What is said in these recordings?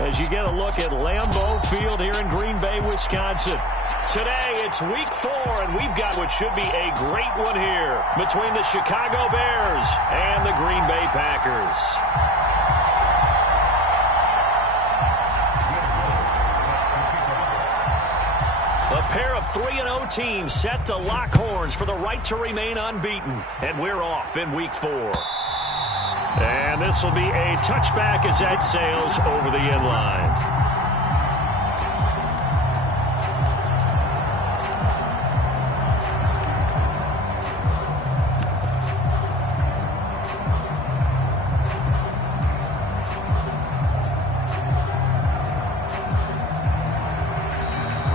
as you get a look at Lambeau Field here in Green Bay, Wisconsin. Today, it's week 4, and we've got what should be a great one here between the Chicago Bears and the Green Bay Packers. A pair of 3-0 teams set to lock horns for the right to remain unbeaten, and we're off in week 4. And this will be a touchback as that sails over the end line.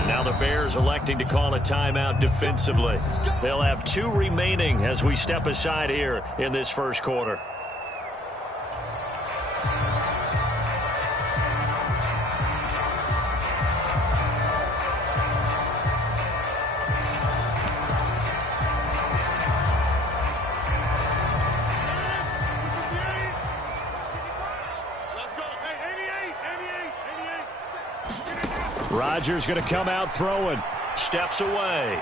Now the Bears electing to call a timeout defensively. They'll have 2 remaining as we step aside here in this first quarter. Rodgers going to come out throwing. Steps away.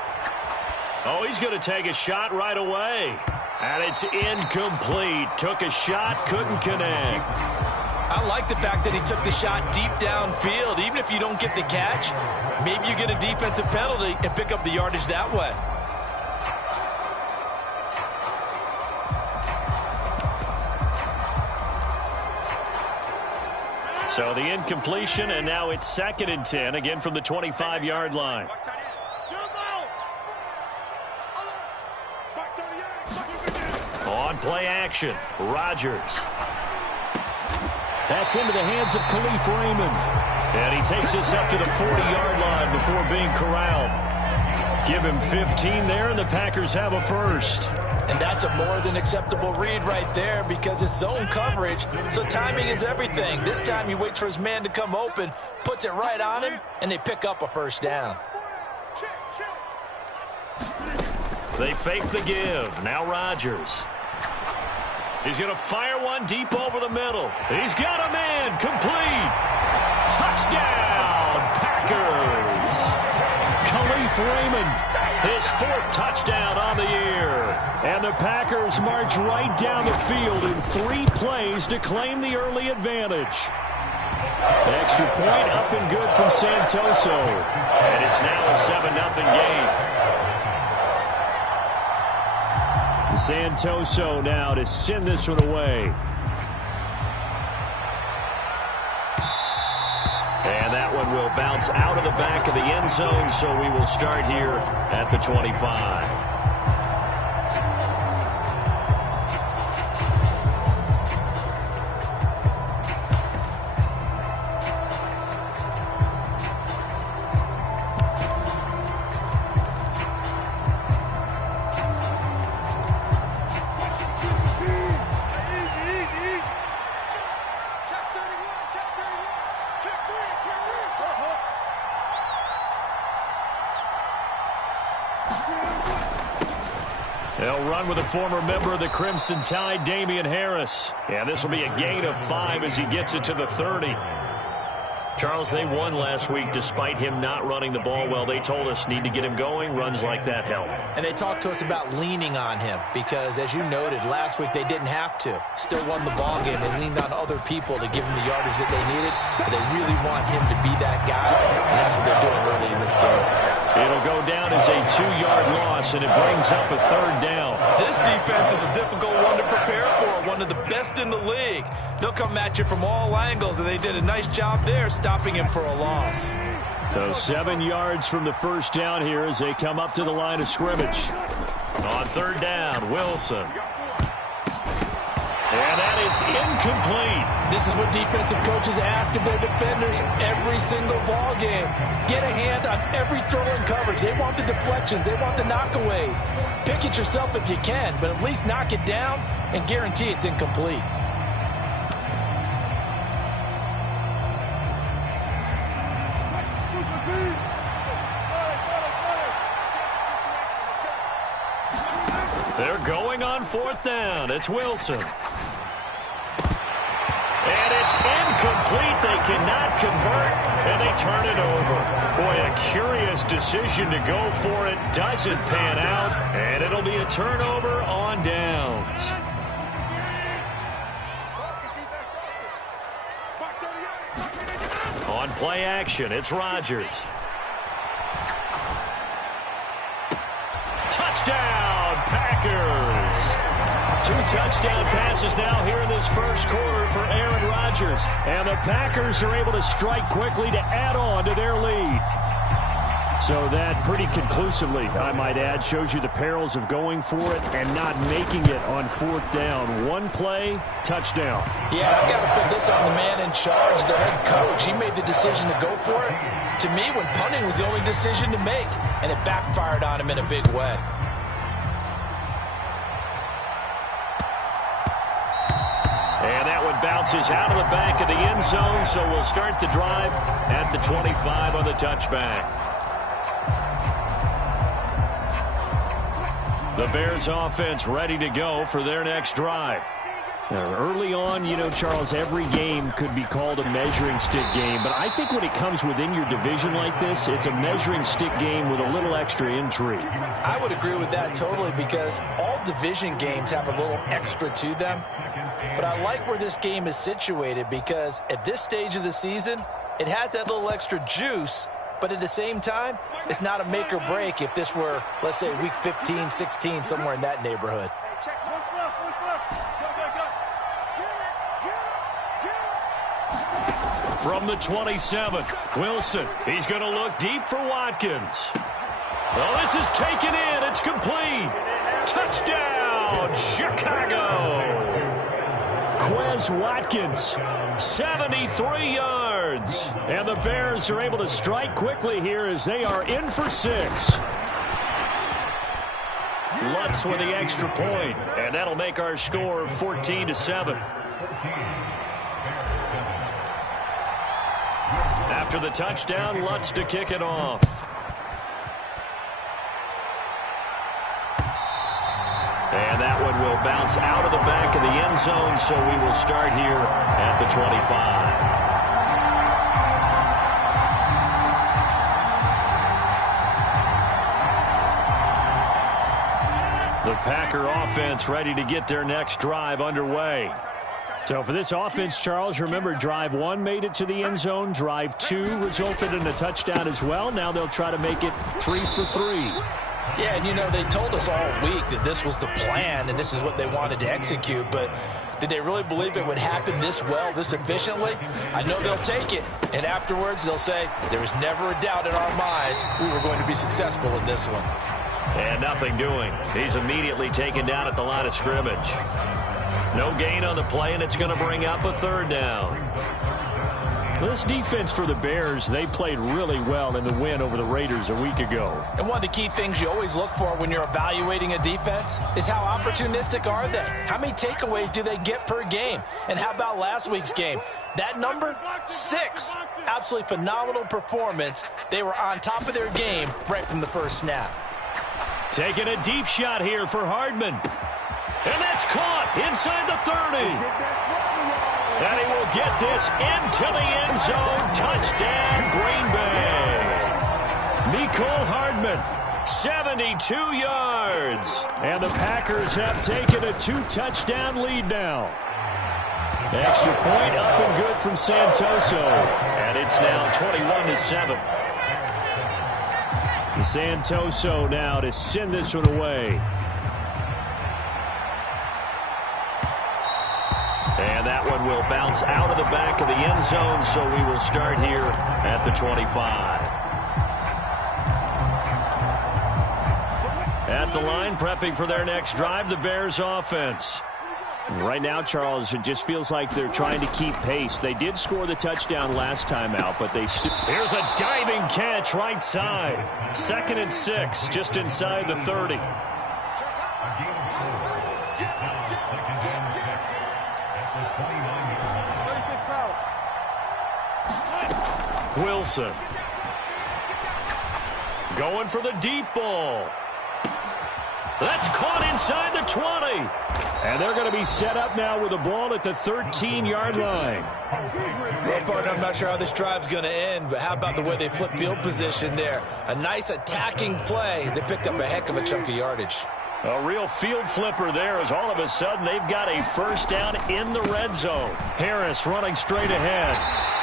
Oh, he's going to take a shot right away. And it's incomplete. Took a shot, couldn't connect. I like the fact that he took the shot deep downfield. Even if you don't get the catch, maybe you get a defensive penalty and pick up the yardage that way. So the incompletion, and now it's 2nd and 10, again from the 25-yard line. On play action, Rodgers. That's into the hands of Khalif Raymond. And he takes this up to the 40-yard line before being corralled. Give him 15 there, and the Packers have a first. And that's a more than acceptable read right there because it's zone coverage, so timing is everything. This time he waits for his man to come open, puts it right on him, and they pick up a first down. They fake the give. Now Rodgers. He's going to fire one deep over the middle. He's got a man. Complete. Touchdown, Packers. Khalif Raymond. His 4th touchdown on the year. And the Packers march right down the field in 3 plays to claim the early advantage. Extra point up and good from Santoso. And it's now a 7-0 game. Santoso now to send this one away. And that one will bounce out of the back of the end zone, so we will start here at the 25. They'll run with a former member of the Crimson Tide, Damian Harris. And this will be a gain of 5 as he gets it to the 30. Charles, they won last week despite him not running the ball well. They told us need to get him going. Runs like that help. And they talked to us about leaning on him because, as you noted, last week they didn't have to. Still won the ball game. They leaned on other people to give him the yardage that they needed. But they really want him to be that guy, and that's what they're doing early in this game. It'll go down as a 2-yard loss, and it brings up a 3rd down. This defense is a difficult one to prepare for, one of the best in the league. They'll come at you from all angles, and they did a nice job there stopping him for a loss. So 7 yards from the first down here as they come up to the line of scrimmage. On 3rd down, Wilson. And that is incomplete. This is what defensive coaches ask of their defenders every single ball game. Get a hand on every throw in coverage. They want the deflections. They want the knockaways. Pick it yourself if you can, but at least knock it down and guarantee it's incomplete. They're going on 4th down. It's Wilson. And And it's incomplete. They cannot convert, and they turn it over. Boy, a curious decision to go for it. Doesn't pan out, and it'll be a turnover on downs. On play action, it's Rodgers. Touchdown, Packers! 2 touchdown passes now here in this first quarter for Aaron Rodgers. And the Packers are able to strike quickly to add on to their lead. So that pretty conclusively, I might add, shows you the perils of going for it and not making it on 4th down. One play, touchdown. Yeah, I've got to put this on the man in charge, the head coach. He made the decision to go for it. To me, when punting was the only decision to make, and it backfired on him in a big way. And that one bounces out of the back of the end zone, so we'll start the drive at the 25 on the touchback. The Bears offense ready to go for their next drive. Now, early on, you know, Charles, every game could be called a measuring stick game, but I think when it comes within your division like this, it's a measuring stick game with a little extra intrigue. I would agree with that totally, because all division games have a little extra to them. But I like where this game is situated, because at this stage of the season, it has that little extra juice. But at the same time, it's not a make or break if this were, let's say, week 15, 16, somewhere in that neighborhood. From the 27, Wilson. He's going to look deep for Watkins. Well, this is taken in. It's complete. Touchdown, Chicago. Quez Watkins, 73 yards. And the Bears are able to strike quickly here as they are in for 6. Lutz with the extra point, and that'll make our score 14-7. After the touchdown, Lutz to kick it off. And that one will bounce out of the back of the end zone, so we will start here at the 25. The Packer offense ready to get their next drive underway. So for this offense, Charles, remember, drive 1 made it to the end zone. Drive 2 resulted in a touchdown as well. Now they'll try to make it 3 for 3. Yeah, and you know, they told us all week that this was the plan and this is what they wanted to execute, but did they really believe it would happen this well, this efficiently? I know they'll take it, and afterwards they'll say, there was never a doubt in our minds we were going to be successful in this one. And nothing doing. He's immediately taken down at the line of scrimmage. No gain on the play, and it's going to bring up a 3rd down. This defense for the Bears, they played really well in the win over the Raiders a week ago. And one of the key things you always look for when you're evaluating a defense is how opportunistic are they? How many takeaways do they get per game? And how about last week's game? That number, 6. Absolutely phenomenal performance. They were on top of their game right from the first snap. Taking a deep shot here for Hardman. And that's caught inside the 30. And he will get this into the end zone. Touchdown, Green Bay. Mecole Hardman, 72 yards. And the Packers have taken a 2-touchdown lead now. Extra point up and good from Santoso. And it's now 21-7. Santoso now to send this one away. And that one will bounce out of the back of the end zone, so we will start here at the 25. At the line, prepping for their next drive, the Bears offense. Right now, Charles, it just feels like they're trying to keep pace. They did score the touchdown last time out, but they Here's a diving catch right side. 2nd and 6, just inside the 30. Wilson. Going for the deep ball. That's caught inside the 20. And they're going to be set up now with the ball at the 13-yard line. Well, partner, I'm not sure how this drive's going to end, but how about the way they flip field position there? A nice attacking play. They picked up a heck of a chunk of yardage. A real field flipper there as all of a sudden they've got a first down in the red zone. Harris running straight ahead.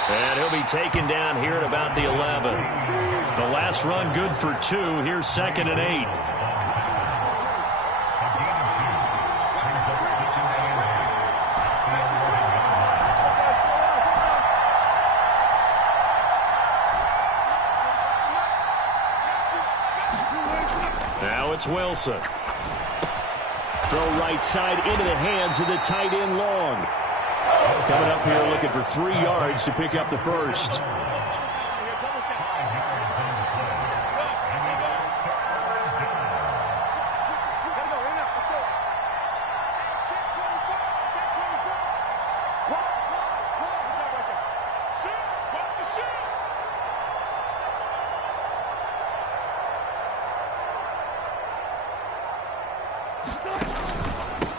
And he'll be taken down here at about the 11. The last run good for 2. Here's 2nd and 8. Now it's Wilson. Throw right side into the hands of the tight end Long. Coming up here looking for 3 yards to pick up the first.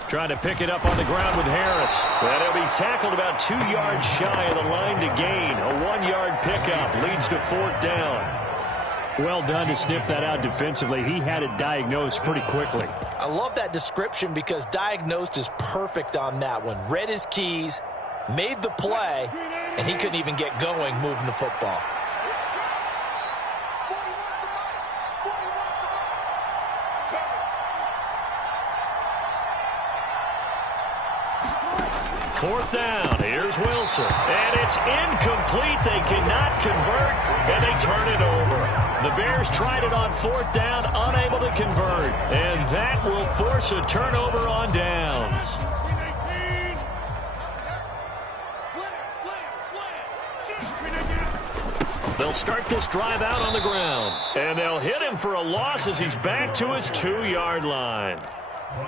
Trying to pick it up on the ground with Harris. And he'll be tackled about 2 yards shy of the line to gain. A 1-yard pickup leads to 4th down. Well done to sniff that out defensively. He had it diagnosed pretty quickly. I love that description because diagnosed is perfect on that one. Read his keys, made the play, and he couldn't even get going moving the football. Fourth down. Here's Wilson. And it's incomplete. They cannot convert, and they turn it over. The Bears tried it on 4th down, unable to convert. And that will force a turnover on downs. They'll start this drive out on the ground. And they'll hit him for a loss as he's back to his 2-yard line.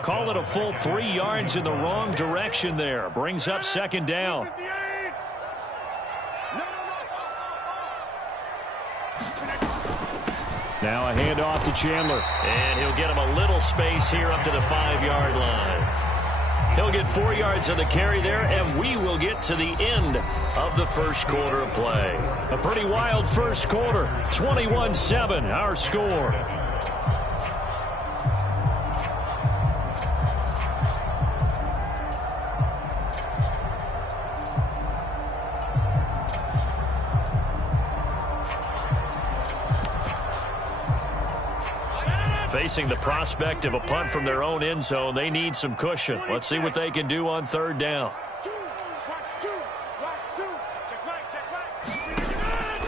Call it a full 3 yards in the wrong direction there. Brings up 2nd down. Now a handoff to Chandler. And he'll get him a little space here up to the 5-yard line. He'll get 4 yards on the carry there, and we will get to the end of the first quarter of play. A pretty wild first quarter. 21-7, our score. Facing the prospect of a punt from their own end zone, they need some cushion. Let's see what they can do on 3rd down.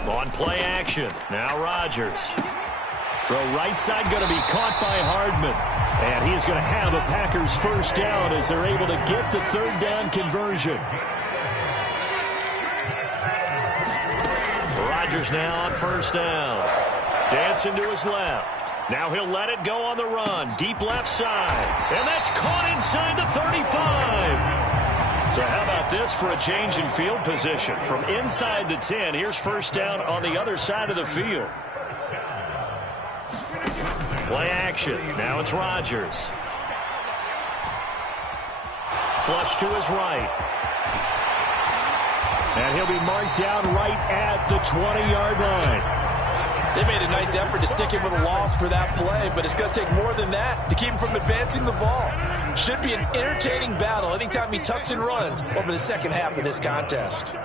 On play action, now Rodgers. Throw right side going to be caught by Hardman. And he is going to have a Packers first down as they're able to get the 3rd down conversion. Rodgers now on 1st down. Dancing to his left. Now he'll let it go on the run. Deep left side. And that's caught inside the 35. So how about this for a change in field position? From inside the 10, here's 1st down on the other side of the field. Play action. Now it's Rodgers. Flush to his right. And he'll be marked down right at the 20-yard line. They made a nice effort to stick him with a loss for that play, but it's going to take more than that to keep him from advancing the ball. Should be an entertaining battle anytime he tucks and runs over the second half of this contest.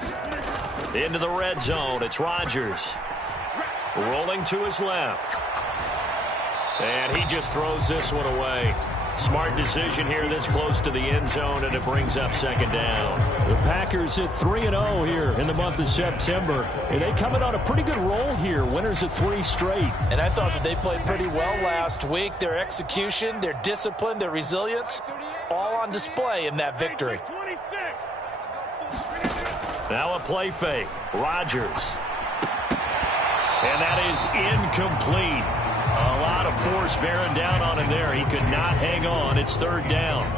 Into the red zone, it's Rodgers. Rolling to his left. And he just throws this one away. Smart decision here this close to the end zone, and it brings up 2nd down. The Packers at 3-0 here in the month of September. And they coming on a pretty good roll here. Winners of 3 straight. And I thought that they played pretty well last week. Their execution, their discipline, their resilience, all on display in that victory. Now a play fake. Rodgers. And that is incomplete. A lot of force bearing down on him there. He could not hang on. It's 3rd down.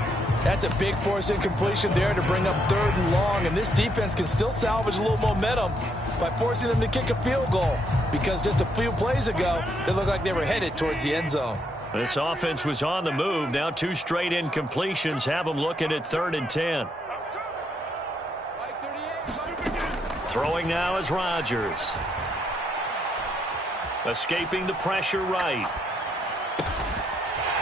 That's a big force incompletion there to bring up 3rd and long. And this defense can still salvage a little momentum by forcing them to kick a field goal. Because just a few plays ago, they looked like they were headed towards the end zone. This offense was on the move. Now 2 straight incompletions have them looking at 3rd and 10. Throwing now is Rodgers. Escaping the pressure right.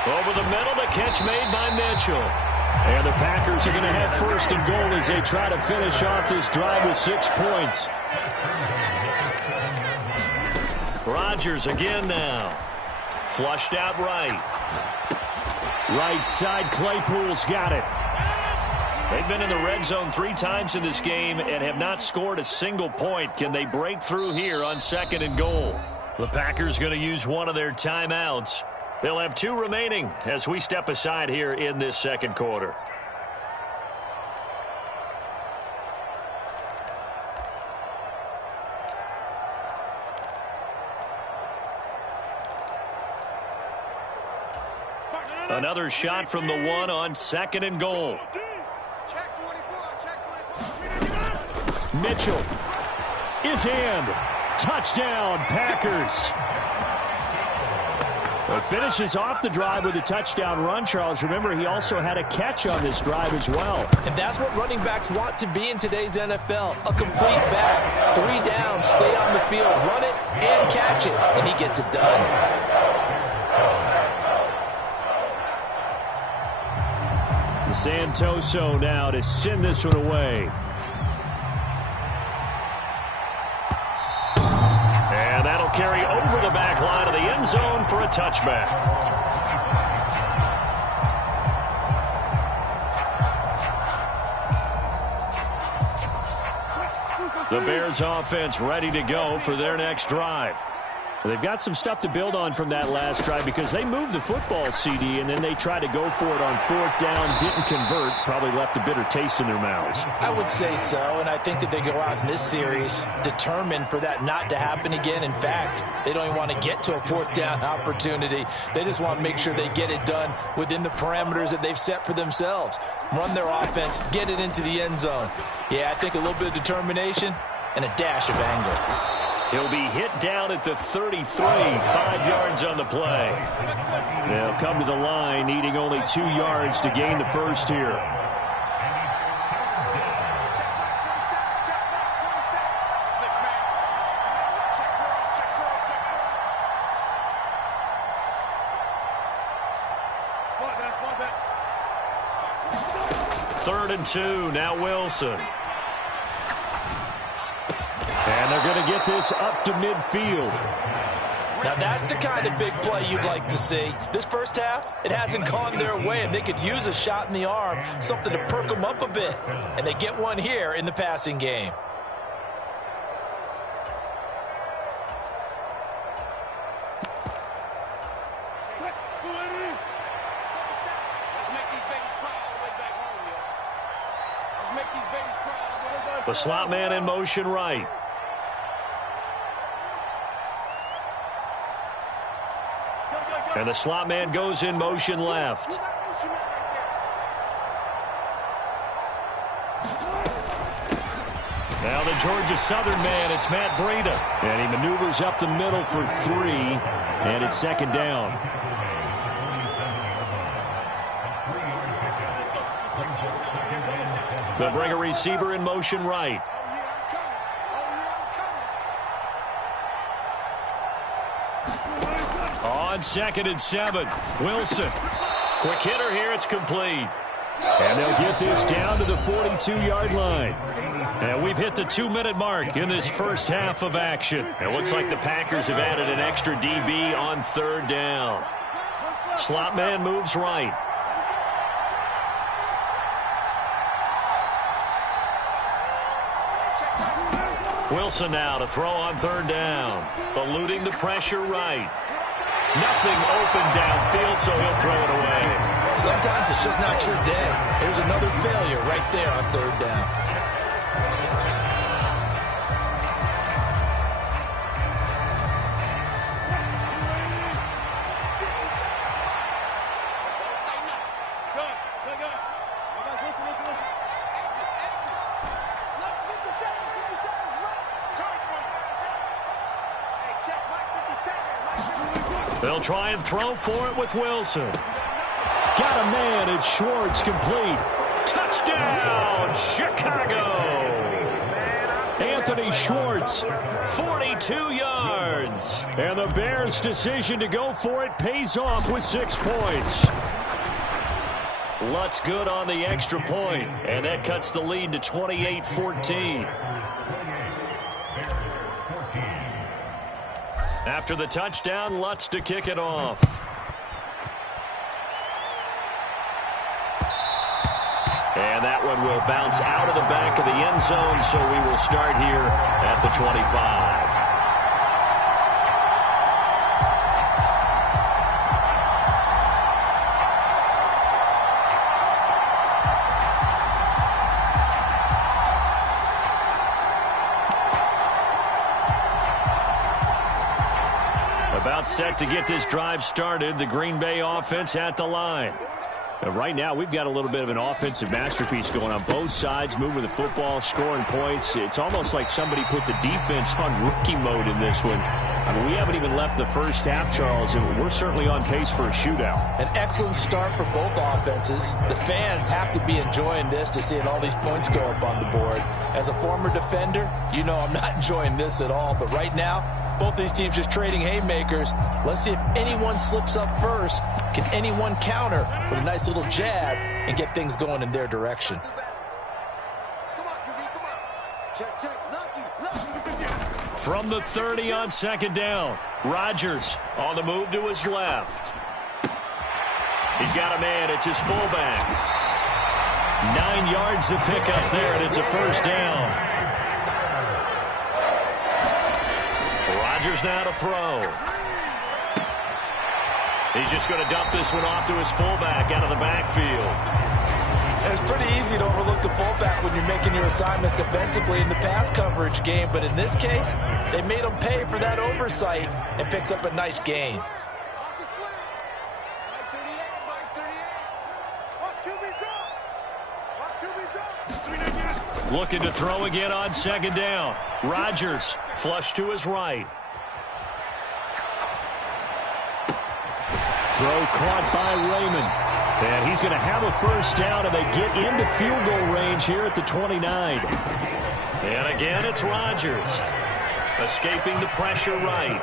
Over the middle, the catch made by Mitchell. And the Packers are going to have 1st and goal as they try to finish off this drive with 6 points. Rodgers again now. Flushed out right. Right side, Claypool's got it. They've been in the red zone 3 times in this game and have not scored a single point. Can they break through here on 2nd and goal? The Packers going to use one of their timeouts. They'll have 2 remaining as we step aside here in this 2nd quarter. Another shot from the 1 on 2nd and goal. Mitchell is in. Touchdown, Packers. It finishes off the drive with a touchdown run, Charles. Remember, he also had a catch on this drive as well. And that's what running backs want to be in today's NFL. A complete back. 3 down, stay on the field, run it, and catch it. And he gets it done. Santoso now to send this one away. And that'll carry over the back line of the end zone for a touchback. The Bears offense ready to go for their next drive. They've got some stuff to build on from that last drive because they moved the football, CD, and then they tried to go for it on 4th down, didn't convert, probably left a bitter taste in their mouths. I would say so, and I think that they go out in this series determined for that not to happen again. In fact, they don't even want to get to a 4th down opportunity. They just want to make sure they get it done within the parameters that they've set for themselves. Run their offense, get it into the end zone. Yeah, I think a little bit of determination and a dash of anger. He'll be hit down at the 33, 5 yards on the play. They'll come to the line, needing only 2 yards to gain the first here. Third and 2, now Wilson. And they're going to get this up to midfield. Now that's the kind of big play you'd like to see. This first half, it hasn't gone their way, and they could use a shot in the arm, something to perk them up a bit. And they get one here in the passing game. The slot man in motion right. And the slot man goes in motion left. Now the Georgia Southern man, it's Matt Breida. And he maneuvers up the middle for 3, and it's 2nd down. They'll bring a receiver in motion right. On 2nd and 7, Wilson. Quick hitter here, it's complete. And they'll get this down to the 42-yard line. And we've hit the 2-minute mark in this first half of action. It looks like the Packers have added an extra DB on 3rd down. Slot man moves right. Wilson now to throw on 3rd down. Eluding the pressure right. Nothing open downfield, so he'll throw it away. Sometimes it's just not your day. There's another failure right there on 3rd down. They'll try and throw for it with Wilson. Got a man. It's Schwartz, complete. Touchdown, Chicago! Anthony Schwartz. 42 yards. And the Bears' decision to go for it pays off with 6 points. Lutz good on the extra point, and that cuts the lead to 28-14. After the touchdown, Lutz to kick it off. And that one will bounce out of the back of the end zone, so we will start here at the 25. About set to get this drive started. The Green Bay offense at the line. Right now, we've got a little bit of an offensive masterpiece going on both sides, moving the football, scoring points. It's almost like somebody put the defense on rookie mode in this one. I mean, we haven't even left the first half, Charles, and we're certainly on pace for a shootout. An excellent start for both offenses. The fans have to be enjoying this to seeing all these points go up on the board. As a former defender, you know I'm not enjoying this at all, but right now, both these teams just trading haymakers. Let's see if anyone slips up first. Can anyone counter with a nice little jab and get things going in their direction? From the 30 on second down, Rodgers on the move to his left. He's got a man. It's his fullback. 9 yards to pick up there, and it's a first down. Rodgers now to throw. He's just going to dump this one off to his fullback out of the backfield. It's pretty easy to overlook the fullback when you're making your assignments defensively in the pass coverage game, but in this case, they made him pay for that oversight and picks up a nice gain. Looking to throw again on second down. Rodgers flush to his right. Throw caught by Raymond. And he's going to have a first down, and they get into field goal range here at the 29. And again, it's Rodgers. Escaping the pressure right.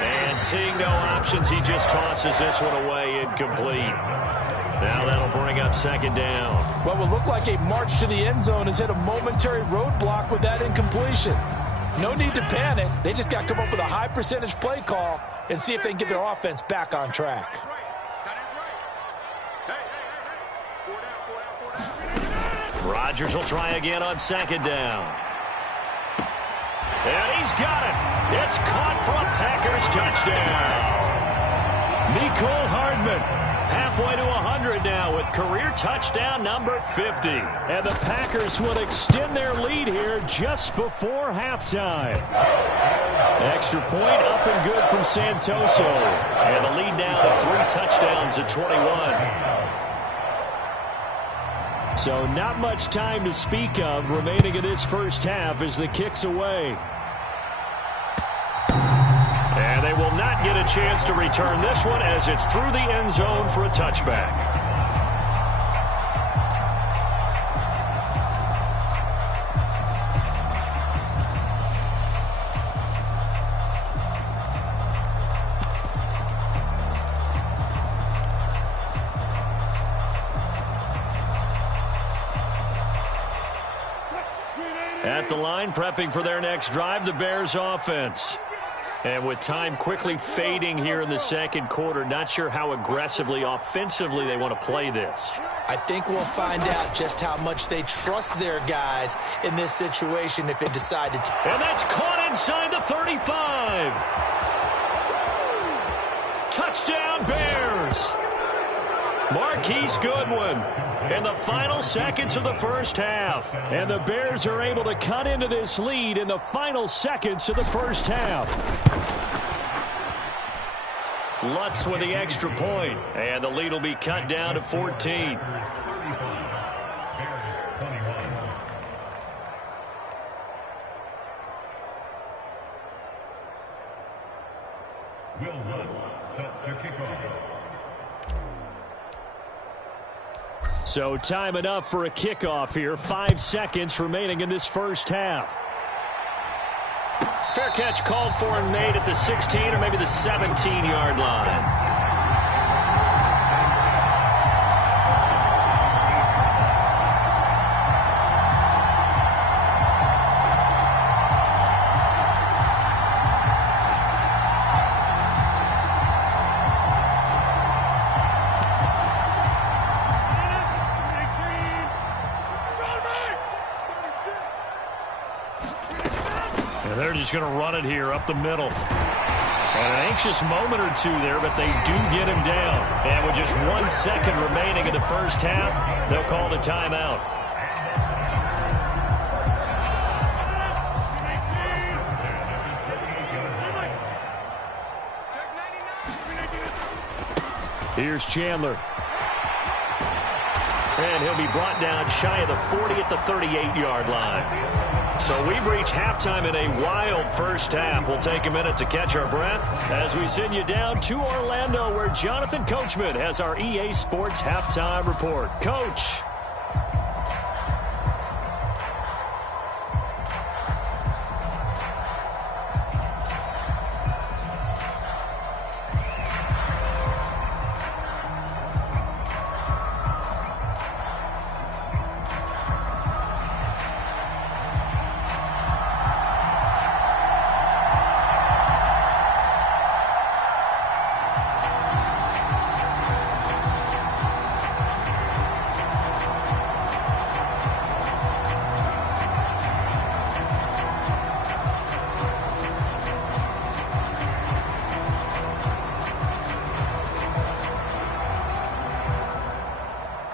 And seeing no options, he just tosses this one away incomplete. Now that'll bring up second down. What will look like a march to the end zone has hit a momentary roadblock with that incompletion. No need to panic. They just got to come up with a high percentage play call and see if they can get their offense back on track. Rodgers will try again on second down. And he's got it. It's caught for a Packers touchdown. Mecole Hardman halfway to 100 now with career touchdown number 50. And the Packers will extend their lead here just before halftime. Extra point up and good from Santoso. And the lead now to 3 touchdowns at 21. So not much time to speak of remaining in this first half as the kick's away. And they will not get a chance to return this one as it's through the end zone for a touchback. At the line, prepping for their next drive, the Bears offense. And with time quickly fading here in the second quarter, not sure how aggressively, offensively they want to play this. I think we'll find out just how much they trust their guys in this situation if they decide to. And that's caught inside the 35. Touchdown, Bears. Marquise Goodwin in the final seconds of the first half. And the Bears are able to cut into this lead in the final seconds of the first half. Lutz with the extra point, and the lead will be cut down to 14. So time enough for a kickoff here. 5 seconds remaining in this first half. Fair catch called for and made at the 16 or maybe the 17-yard line. They're just going to run it here up the middle. And an anxious moment or two there, but they do get him down. And with just 1 second remaining in the first half, they'll call the timeout. Here's Chandler. And he'll be brought down shy of the 40 at the 38-yard line. So we've reached halftime in a wild first half. We'll take a minute to catch our breath as we send you down to Orlando, where Jonathan Coachman has our EA Sports Halftime Report. Coach.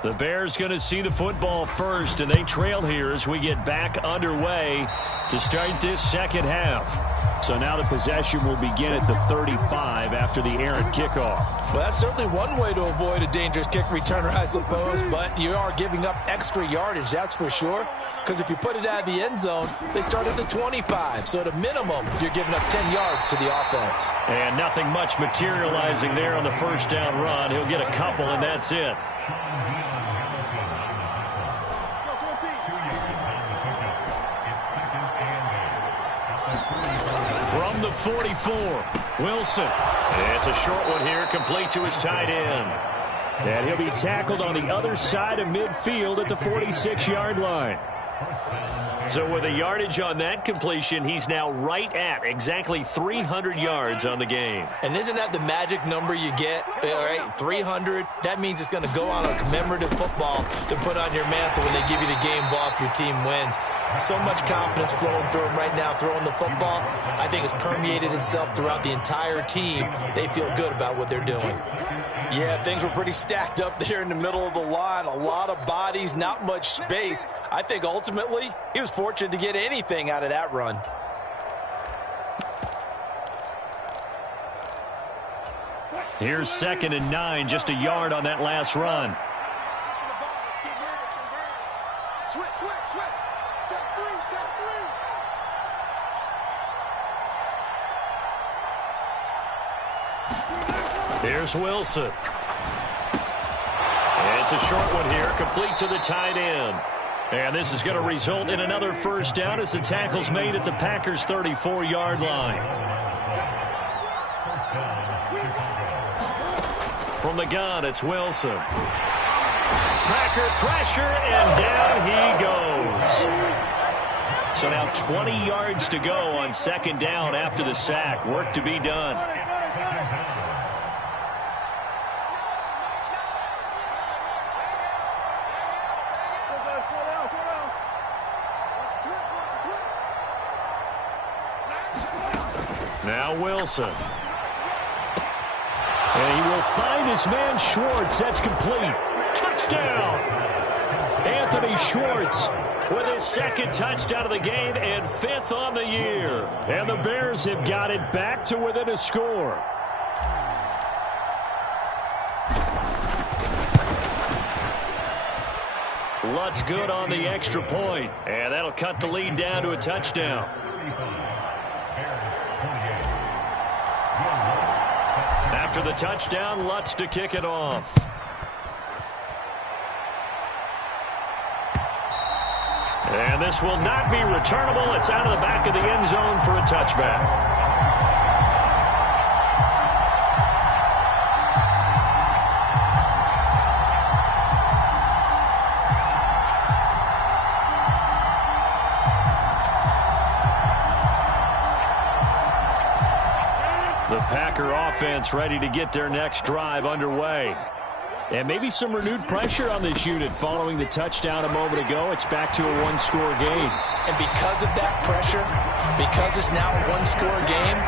The Bears going to see the football first, and they trail here as we get back underway to start this second half. So now the possession will begin at the 35 after the errant kickoff. Well, that's certainly one way to avoid a dangerous kick returner, I suppose, but you are giving up extra yardage, that's for sure. Because if you put it out of the end zone, they start at the 25. So at a minimum, you're giving up 10 yards to the offense. And nothing much materializing there on the first down run. He'll get a couple, and that's it. From the 44, Wilson. It's a short one here, complete to his tight end. And he'll be tackled on the other side of midfield at the 46-yard line. So with a yardage on that completion, he's now right at exactly 300 yards on the game. And isn't that the magic number you get? All right, 300. That means it's going to go on a commemorative football to put on your mantle when they give you the game ball if your team wins. So much confidence flowing through him right now, throwing the football. I think it's permeated itself throughout the entire team. They feel good about what they're doing. Yeah, things were pretty stacked up there in the middle of the line. A lot of bodies, not much space. I think ultimately he was fortunate to get anything out of that run. Here's 2nd and 9, just a yard on that last run. Here's Wilson. And it's a short one here, complete to the tight end. And this is going to result in another first down as the tackle's made at the Packers' 34-yard line. From the gun, it's Wilson. Packer pressure, and down he goes. So now 20 yards to go on 2nd down after the sack. Work to be done. Now Wilson. And he will find his man Schwartz. That's complete. Touchdown! Anthony Schwartz with his 2nd touchdown of the game and 5th on the year. And the Bears have got it back to within a score. Lutz good on the extra point, and that'll cut the lead down to a touchdown. After the touchdown, Lutz to kick it off. And this will not be returnable. It's out of the back of the end zone for a touchback. The Packer offense ready to get their next drive underway. And maybe some renewed pressure on this unit following the touchdown a moment ago. It's back to a one-score game. And because of that pressure, because it's now a one-score game,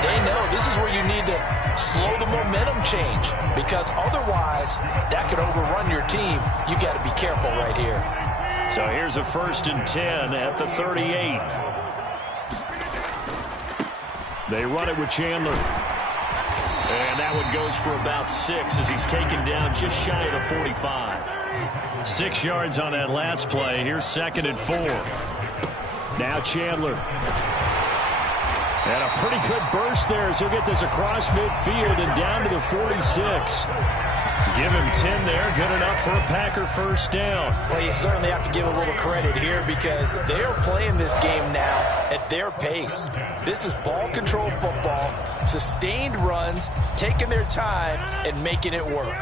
they know this is where you need to slow the momentum change. Because otherwise, that could overrun your team. You got to be careful right here. So here's a 1st and 10 at the 38. They run it with Chandler. And that one goes for about 6 as he's taken down just shy of the 45. 6 yards on that last play. Here's 2nd and 4. Now Chandler. And a pretty good burst there as he'll get this across midfield and down to the 46. Give him 10 there. Good enough for a Packer first down. Well, you certainly have to give a little credit here because they're playing this game now at their pace. This is ball control football, sustained runs, taking their time and making it work.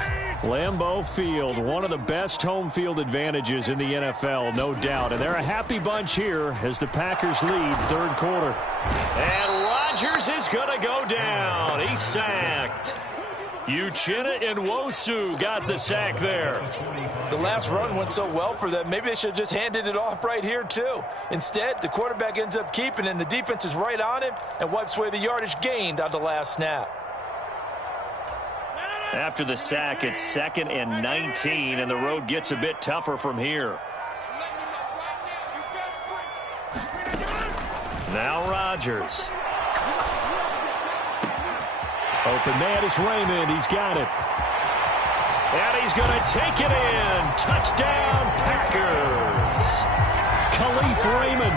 Lambeau Field, one of the best home field advantages in the NFL, no doubt. And they're a happy bunch here as the Packers lead third quarter. And Rodgers is going to go down. He's sacked. Uchenna and Nwosu got the sack there. The last run went so well for them. Maybe they should have just handed it off right here, too. Instead, the quarterback ends up keeping it, and the defense is right on him and wipes away the yardage gained on the last snap. After the sack, it's 2nd and 19, and the road gets a bit tougher from here. Now Rodgers. Open man is Raymond. He's got it. And he's going to take it in. Touchdown, Packers. Khalif Raymond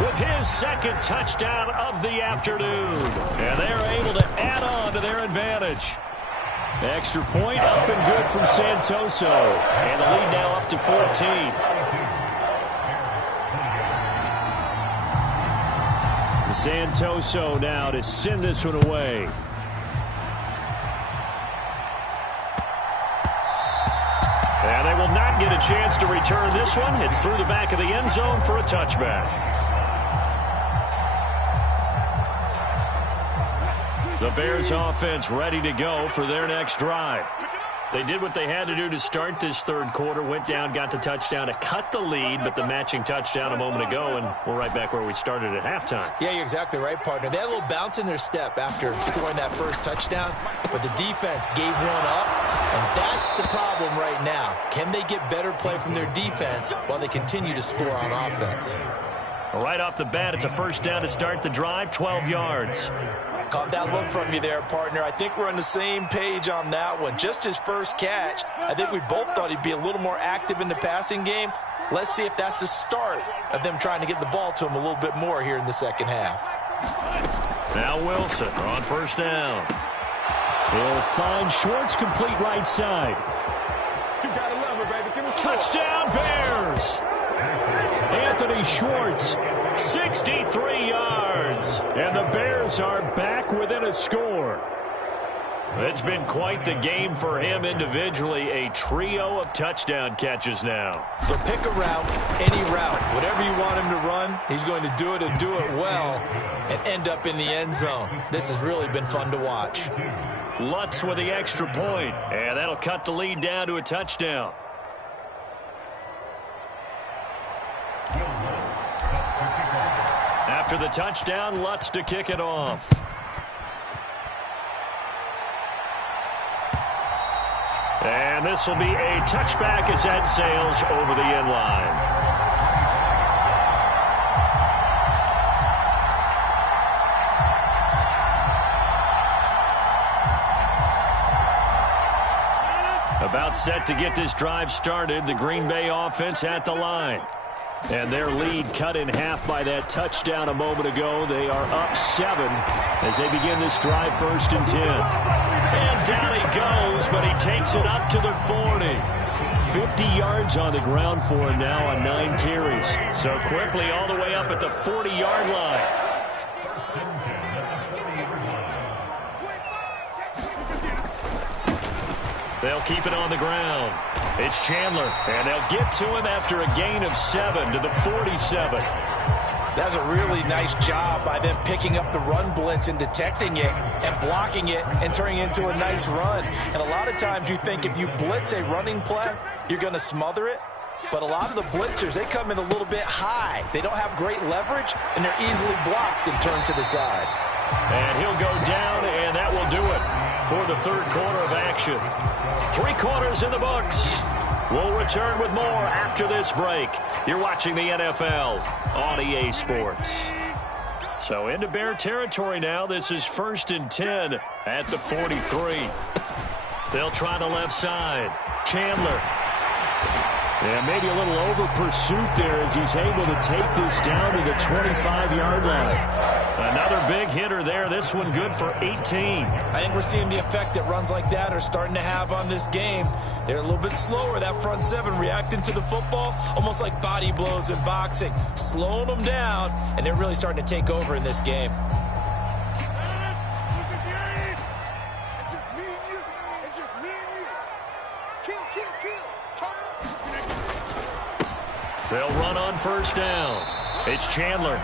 with his 2nd touchdown of the afternoon. And they're able to add on to their advantage. Extra point up and good from Santoso. And the lead now up to 14. Santoso now to send this one away. And they will not get a chance to return this one. It's through the back of the end zone for a touchback. The Bears offense ready to go for their next drive. They did what they had to do to start this third quarter. Went down, got the touchdown to cut the lead, but the matching touchdown a moment ago, and we're right back where we started at halftime. Yeah, you're exactly right, partner. They had a little bounce in their step after scoring that first touchdown, but the defense gave one up, and that's the problem right now. Can they get better play from their defense while they continue to score on offense? Right off the bat, it's a first down to start the drive, 12 yards. Caught that look from you there, partner. I think we're on the same page on that one. Just his first catch, I think we both thought he'd be a little more active in the passing game. Let's see if that's the start of them trying to get the ball to him a little bit more here in the second half. Now Wilson on first down. He'll find Schwartz complete right side. You gotta love her, baby. Give me Touchdown, Bears! Anthony Schwartz, 63 yards. and the Bears are back within a score. It's been quite the game for him individually. A trio of touchdown catches now. So pick a route, any route. Whatever you want him to run, he's going to do it and do it well and end up in the end zone. This has really been fun to watch. Lutz with the extra point, and that'll cut the lead down to a touchdown. After the touchdown, Lutz to kick it off. And this will be a touchback as that sails over the end line. About set to get this drive started. The Green Bay offense at the line. And their lead cut in half by that touchdown a moment ago. They are up 7 as they begin this drive, 1st and 10. And down he goes, but he takes it up to the 40. 50 yards on the ground for him now on 9 carries. So quickly all the way up at the 40-yard line. They'll keep it on the ground. It's Chandler, and they'll get to him after a gain of 7 to the 47. That's a really nice job by them picking up the run blitz and detecting it and blocking it and turning it into a nice run. And a lot of times you think if you blitz a running play, you're going to smother it. But a lot of the blitzers, they come in a little bit high. They don't have great leverage, and they're easily blocked and turned to the side. And he'll go down, and that will do it for the 3rd quarter of action. 3 quarters in the books. We'll return with more after this break. You're watching the NFL on EA Sports. So into Bear territory now. This is 1st and 10 at the 43. They'll try the left side. Chandler. And maybe a little over pursuit there as he's able to take this down to the 25-yard line. Another big hitter there. This one good for 18. I think we're seeing the effect that runs like that are starting to have on this game. They're a little bit slower, that front 7, reacting to the football, almost like body blows in boxing, slowing them down, and they're really starting to take over in this game. They'll run on 1st down. It's Chandler.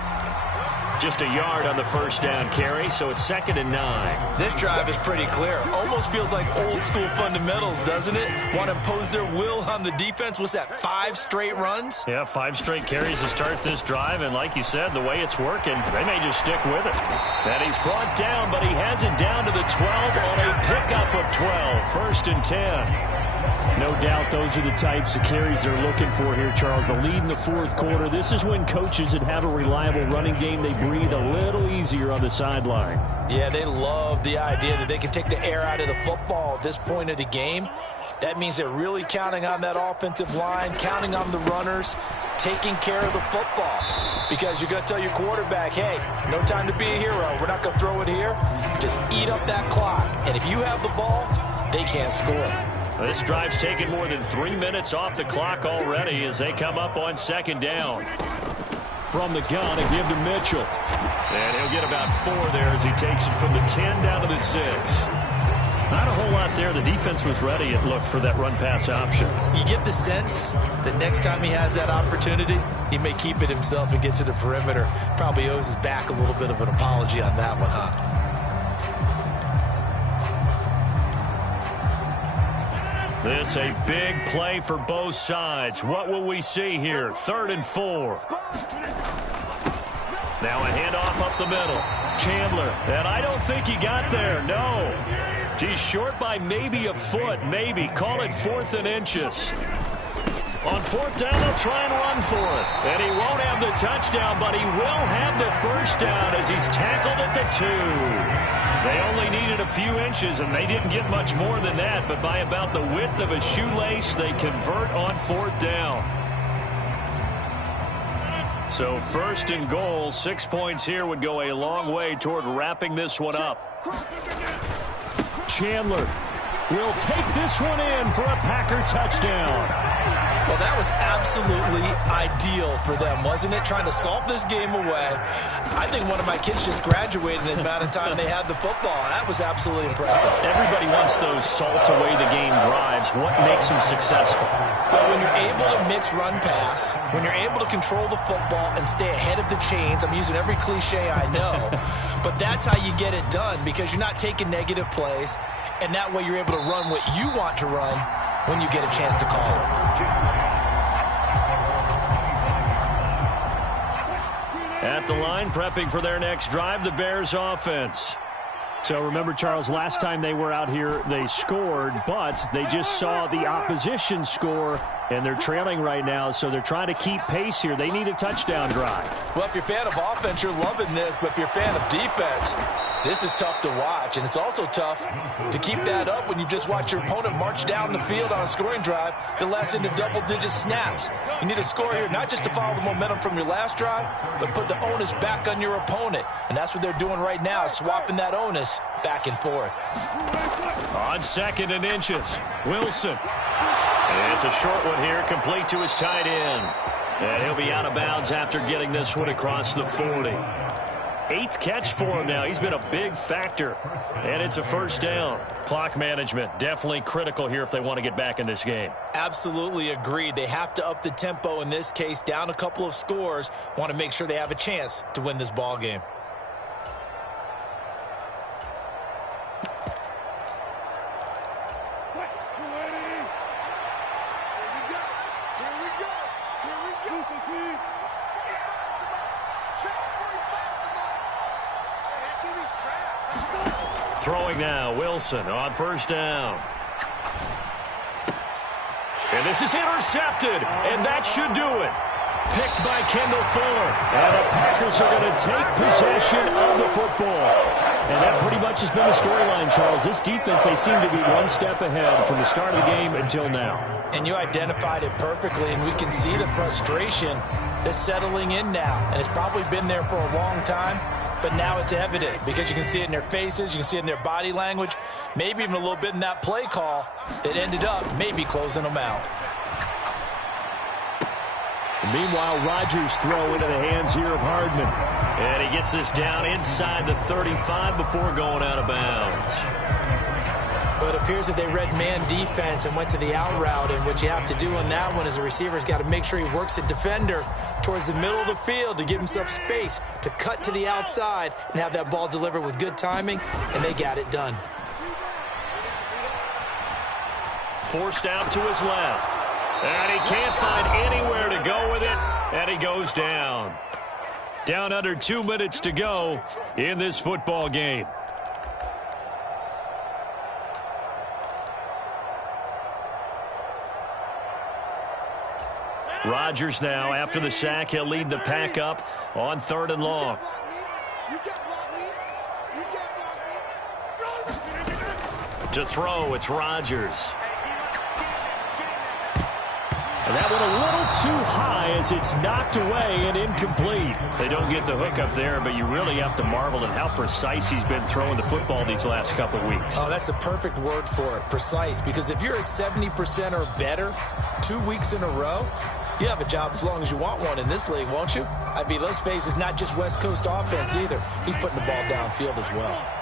Just a yard on the 1st down carry, so it's 2nd and 9. This drive is pretty clear. Almost feels like old school fundamentals, doesn't it? Want to impose their will on the defense. What's that, 5 straight runs? Yeah, 5 straight carries to start this drive, and like you said, the way it's working, they may just stick with it. And he's brought down, but he has it down to the 12 on a pickup of 12. 1st and 10. No doubt those are the types of carries they're looking for here, Charles. The lead in the 4th quarter. This is when coaches that have a reliable running game, they breathe a little easier on the sideline. Yeah, they love the idea that they can take the air out of the football at this point of the game. That means they're really counting on that offensive line, counting on the runners, taking care of the football. Because you're going to tell your quarterback, hey, no time to be a hero. We're not going to throw it here. Just eat up that clock. And if you have the ball, they can't score. This drive's taken more than 3 minutes off the clock already as they come up on 2nd down. From the gun, a give to Mitchell. And he'll get about 4 there as he takes it from the 10 down to the 6. Not a whole lot there. The defense was ready, it looked, for that run-pass option. You get the sense that next time he has that opportunity, he may keep it himself and get to the perimeter. Probably owes his back a little bit of an apology on that one, huh? This a big play for both sides. What will we see here? 3rd and 4. Now a handoff up the middle. Chandler, and I don't think he got there. No. He's short by maybe a foot, maybe. Call it 4th and inches. On 4th down, they'll try and run for it. And he won't have the touchdown, but he will have the 1st down as he's tackled at the 2. They only needed a few inches, and they didn't get much more than that. But by about the width of a shoelace, they convert on 4th down. So 1st and goal, 6 points here would go a long way toward wrapping this one up. Chandler will take this one in for a Packer touchdown. Well, that was absolutely ideal for them, wasn't it? Trying to salt this game away. I think one of my kids just graduated in the amount of time they had the football. That was absolutely impressive. Everybody wants those salt away the game drives. What makes them successful? Well, when you're able to mix run pass, when you're able to control the football and stay ahead of the chains, I'm using every cliche I know, but that's how you get it done because you're not taking negative plays, and that way you're able to run what you want to run when you get a chance to call it. At the line, prepping for their next drive, the Bears offense. So remember, Charles, last time they were out here, they scored, but they just saw the opposition score, And they're trailing right now, so they're trying to keep pace here. They need a touchdown drive. Well, if you're a fan of offense, you're loving this. But if you're a fan of defense, this is tough to watch. And it's also tough to keep that up when you just watch your opponent march down the field on a scoring drive that lasts into double-digit snaps. You need a score here, not just to follow the momentum from your last drive, but put the onus back on your opponent. And that's what they're doing right now, swapping that onus back and forth. On 2nd and inches, Wilson. And it's a short one here, complete to his tight end. And he'll be out of bounds after getting this one across the 40. 8th catch for him now. He's been a big factor. And it's a first down. Clock management, definitely critical here if they want to get back in this game. Absolutely agreed. They have to up the tempo in this case, down a couple of scores. Want to make sure they have a chance to win this ball game. Throwing now, Wilson on first down. And this is intercepted, and that should do it. Picked by Kendall Fuller. And the Packers are going to take possession of the football. And that pretty much has been the storyline, Charles. This defense, they seem to be one step ahead from the start of the game until now. And you identified it perfectly, and we can see the frustration that's settling in now. And it's probably been there for a long time. But now it's evident because you can see it in their faces, you can see it in their body language, maybe even a little bit in that play call that ended up maybe closing them out. Meanwhile, Rodgers throw into the hands here of Hardman. And he gets this down inside the 35 before going out of bounds. But it appears that they read man defense and went to the out route. And what you have to do on that one is a receiver's got to make sure he works the defender towards the middle of the field to give himself space to cut to the outside and have that ball delivered with good timing, and they got it done. Forced out to his left. And he can't find anywhere to go with it, and he goes down. Down under 2 minutes to go in this football game. Rodgers now, after the sack, he'll lead the pack up on 3rd and long. To throw, it's Rodgers. And that one a little too high as it's knocked away and incomplete. They don't get the hook up there, but you really have to marvel at how precise he's been throwing the football these last couple of weeks. Oh, that's the perfect word for it, precise, because if you're at 70% or better 2 weeks in a row, you have a job as long as you want one in this league, won't you? I mean, let's face it, it's not just West Coast offense either. He's putting the ball downfield as well.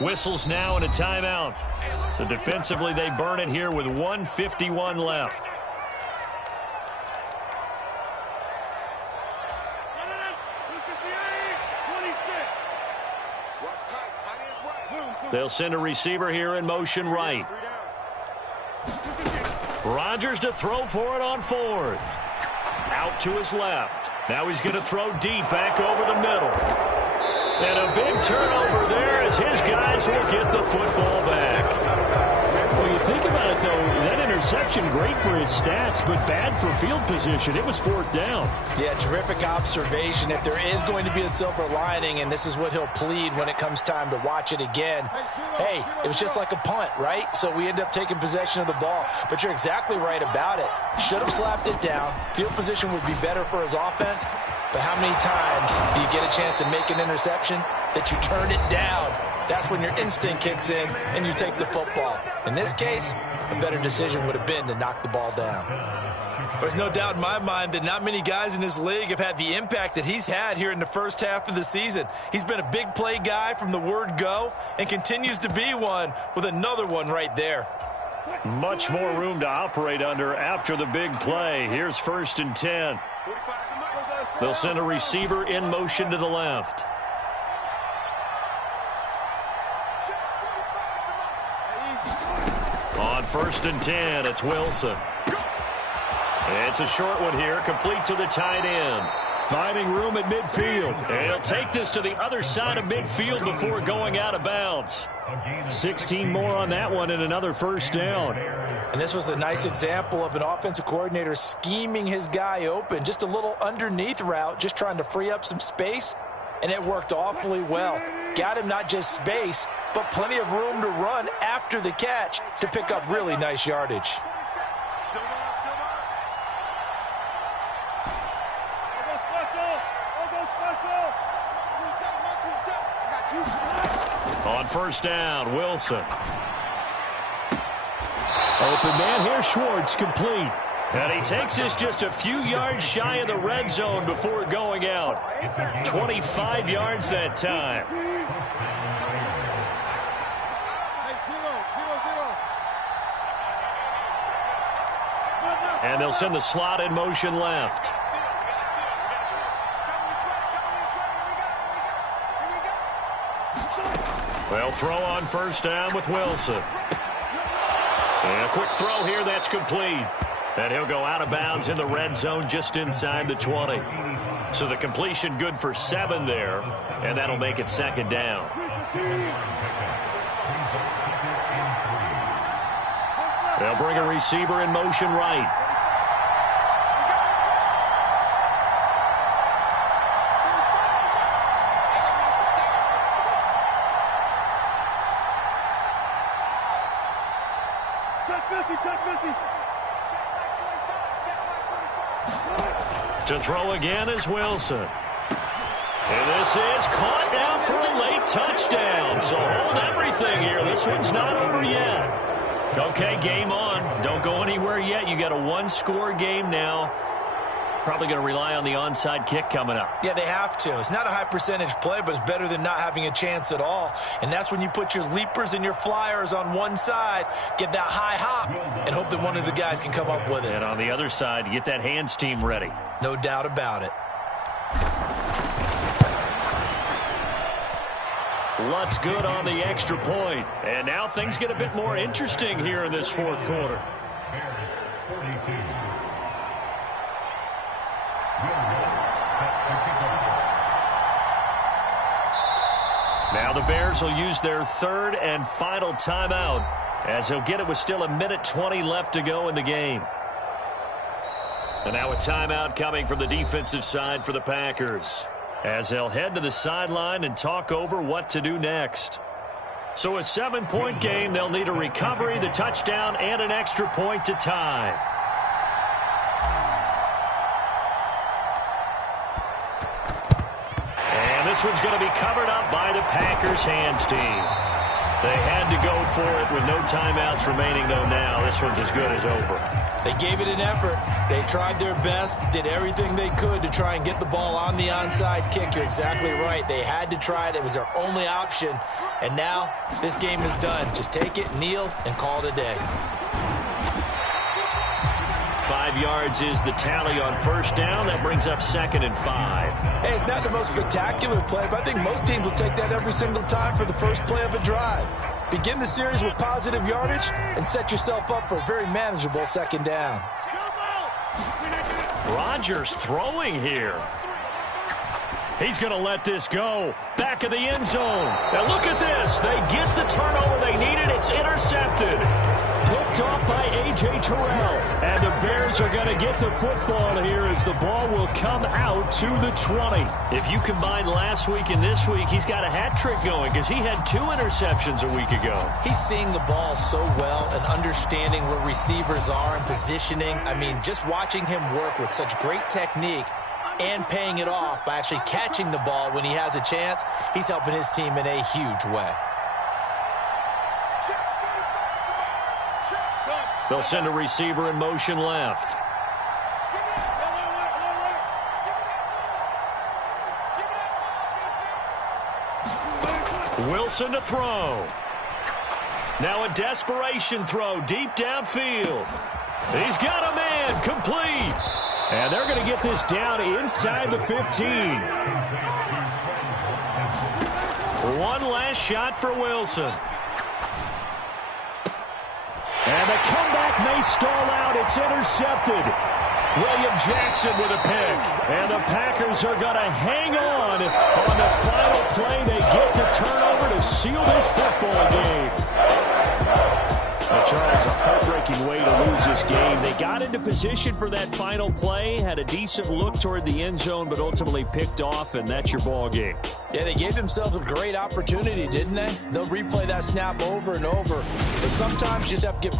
Whistles now and a timeout. So defensively, they burn it here with 1:51 left. They'll send a receiver here in motion right. Rodgers to throw for it on 4th. Out to his left. Now he's going to throw deep back over the middle. And a big turnover there as his guys will get the football back. Well, you think about it, though, that interception, great for his stats, but bad for field position. It was 4th down. Yeah, terrific observation. If there is going to be a silver lining, and this is what he'll plead when it comes time to watch it again, hey, it was just like a punt, right? So we end up taking possession of the ball. But you're exactly right about it. Should have slapped it down. Field position would be better for his offense. But how many times do you get a chance to make an interception that you turn it down? That's when your instinct kicks in and you take the football. In this case, a better decision would have been to knock the ball down. There's no doubt in my mind that not many guys in this league have had the impact that he's had here in the first half of the season. He's been a big play guy from the word go and continues to be one with another one right there. Much more room to operate under after the big play. Here's 1st and 10. They'll send a receiver in motion to the left. On 1st and 10, it's Wilson. It's a short one here, complete to the tight end. Finding room at midfield. And he'll take this to the other side of midfield before going out of bounds. 16 more on that one and another first down. And this was a nice example of an offensive coordinator scheming his guy open. Just a little underneath route, just trying to free up some space, and it worked awfully well. Got him not just space, but plenty of room to run after the catch to pick up really nice yardage. On first down, Wilson. Open man here, Schwartz, complete. And he takes this just a few yards shy of the red zone before going out. 25 yards that time. And they'll send the slot in motion left. They'll throw on first down with Wilson. And a quick throw here, that's complete. And he'll go out of bounds in the red zone just inside the 20. So the completion good for 7 there, and that'll make it second down. They'll bring a receiver in motion right. To throw again is Wilson. And this is caught now for a late touchdown. So hold everything here. This one's not over yet. Okay, game on. Don't go anywhere yet. You got a one-score game now. Probably going to rely on the onside kick coming up. Yeah, they have to. It's not a high percentage play, but it's better than not having a chance at all. And that's when you put your leapers and your flyers on one side, get that high hop, and hope that one of the guys can come up with it. And on the other side, get that hands team ready. No doubt about it. Lutz good on the extra point. And now things get a bit more interesting here in this fourth quarter. Now the Bears will use their third and final timeout as they'll get it with still 1:20 left to go in the game. And now a timeout coming from the defensive side for the Packers as they'll head to the sideline and talk over what to do next. So a 7-point game, they'll need a recovery, the touchdown, and an extra point to tie. And this one's going to be covered up by the Packers hands team. They had to go for it with no timeouts remaining, though. Now this one's as good as over. They gave it an effort. They tried their best, did everything they could to try and get the ball on the onside kick. You're exactly right. They had to try it. It was their only option. And now this game is done. Just take it, kneel, and call it a day. 5 yards is the tally on first down. That brings up 2nd and 5. Hey, it's not the most spectacular play, but I think most teams will take that every single time for the first play of a drive. Begin the series with positive yardage and set yourself up for a very manageable second down. Rodgers throwing here. He's going to let this go. Back of the end zone. Now look at this. They get the turnover they needed. It's intercepted. Picked off by A.J. Terrell. And the Bears are going to get the football here as the ball will come out to the 20. If you combine last week and this week, he's got a hat trick going because he had 2 interceptions a week ago. He's seeing the ball so well and understanding where receivers are and positioning. I mean, just watching him work with such great technique and paying it off by actually catching the ball when he has a chance, he's helping his team in a huge way. They'll send a receiver in motion left. Wilson to throw. Now a desperation throw deep downfield. He's got a man, complete. And they're going to get this down inside the 15. One last shot for Wilson. And the comeback may stall out. It's intercepted. William Jackson with a pick. And the Packers are going to hang on the final play. They get the turnover to seal this football game. Charles, a heartbreaking way to lose this game. They got into position for that final play, had a decent look toward the end zone, but ultimately picked off, and that's your ball game. Yeah, they gave themselves a great opportunity, didn't they? They'll replay that snap over and over. But sometimes you just have to give